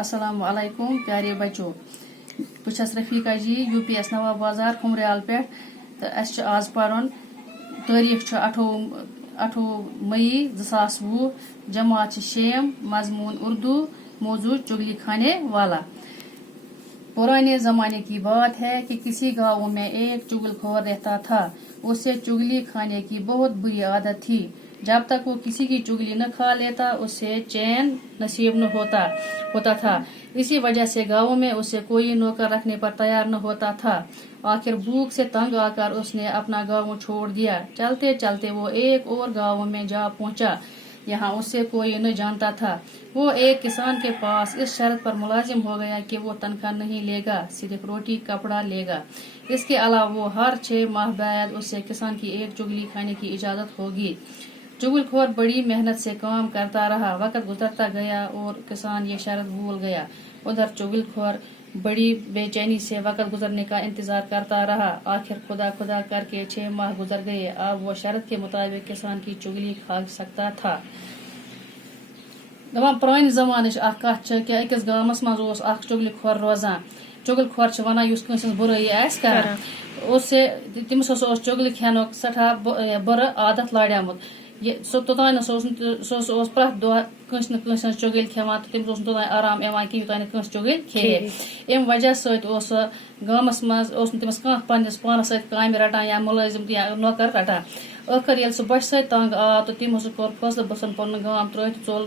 अस्सलाम वालेकुम प्यारे बच्चों बस रफीका जी UPS नवाब बाजार खुमरयाल पे तो आज पढ़न तारीख 18 मई 2020 जमात शेम मजमून उर्दू मौजू चुगली खाने वाला। पुराने ज़माने की बात है कि किसी गांव में एक चुगलखोर रहता था। उसे चुगली खाने की बहुत बुरी आदत थी। जब तक वो किसी की चुगली न खा लेता उसे चैन नसीब न होता था। इसी वजह से गांव में उसे कोई नौकर रखने पर तैयार न होता था। आखिर भूख से तंग आकर उसने अपना गांव छोड़ दिया। चलते चलते वो एक और गांव में जा पहुंचा। यहाँ उससे कोई न जानता था। वो एक किसान के पास इस शर्त पर मुलाजिम हो गया कि वो तनख्वाह नहीं लेगा, सिर्फ रोटी कपड़ा लेगा। इसके अलावा वो हर 6 माह बाद उससे किसान की एक चुगली खाने की इजाजत होगी। चुगलखोर बड़ी मेहनत से काम करता रहा। वक्त गुजरता गया और किसान ये शर्त भूल गया। उधर चुगलखोर बड़ी बेचैनी से वक्त गुजरने का इंतजार करता रहा। आखिर खुदा खुदा करके 6 माह गुजर गए। अब वो शर्त के मुताबिक किसान की चुगली खा सकता था। दपान पुराने जमाने कत अकिस गामस मज चुगलखोर रोजान। चुगलखोर वन युस कंस बुराई कर उससे तमिस चुगल खेन सठा बुर आदत लाड़ियामुत। तोतान प्रत दह कंस न चुगल खेवान तमिस तोतान आराम एवान कि यूतान कंस चुगल खे। अम वजह समस मज तमिस कह पन्नस पानस सत काम रटान या मुलाजिम या नौकर रटान। आखिर ये सह बच सत तंग आव तो तम कोर फैसला बस पन गाम त्रित चल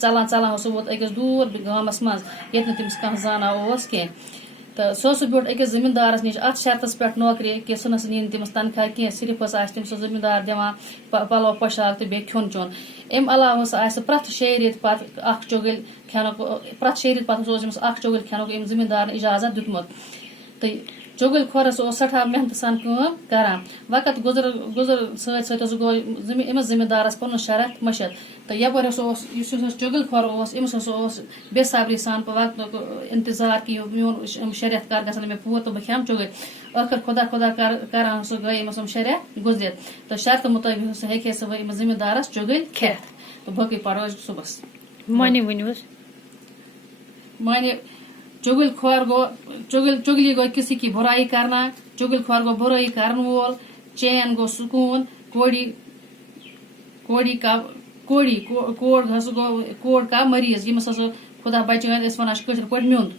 चलान चलान सह वोत अकिस दूर गामस मज ये तमिस कह जाना कह। तो सह ब्योट अकिस जमींदारस निश अत शर्तस पे नौकरी कि सह नी तमिस तनख्वाह कह, सिर्फ तमिस जमींदार दिवान पलो पोशाक तो बे खन चोन। अम अलावा प्रत 6 रेत पे चुगल खेन प्रत 6 रेत पे चुगल खेन जमींदार इजाजत दितमुत। तो चुगल खोरस सठा मेहनत सान काम करान। वक्त गुजर सत गो अमिस जमींदारस पन शरत मशत। तो यपर चुगल खोर अमिस बेसब्री सान वक्त इंतजार कि मोन शरियत कर गसन मे पूर तो बह खेम चुगल। आखिर खुदा खुदा करान सह गई अमिस शरियत गुजरत। तो शर्त मुताबिक हे सह अमिस जमींदारस चुगल खेत। तो बकी पढ़ो सुबह माने चुगलखोर गो चुगली गो किसी की बुराई करना। चुगलखोर गो बुराई करने वोल। चैन गो सुकून। कोड़ का मरीज यमस खुदा बचान वन पे म्युंद।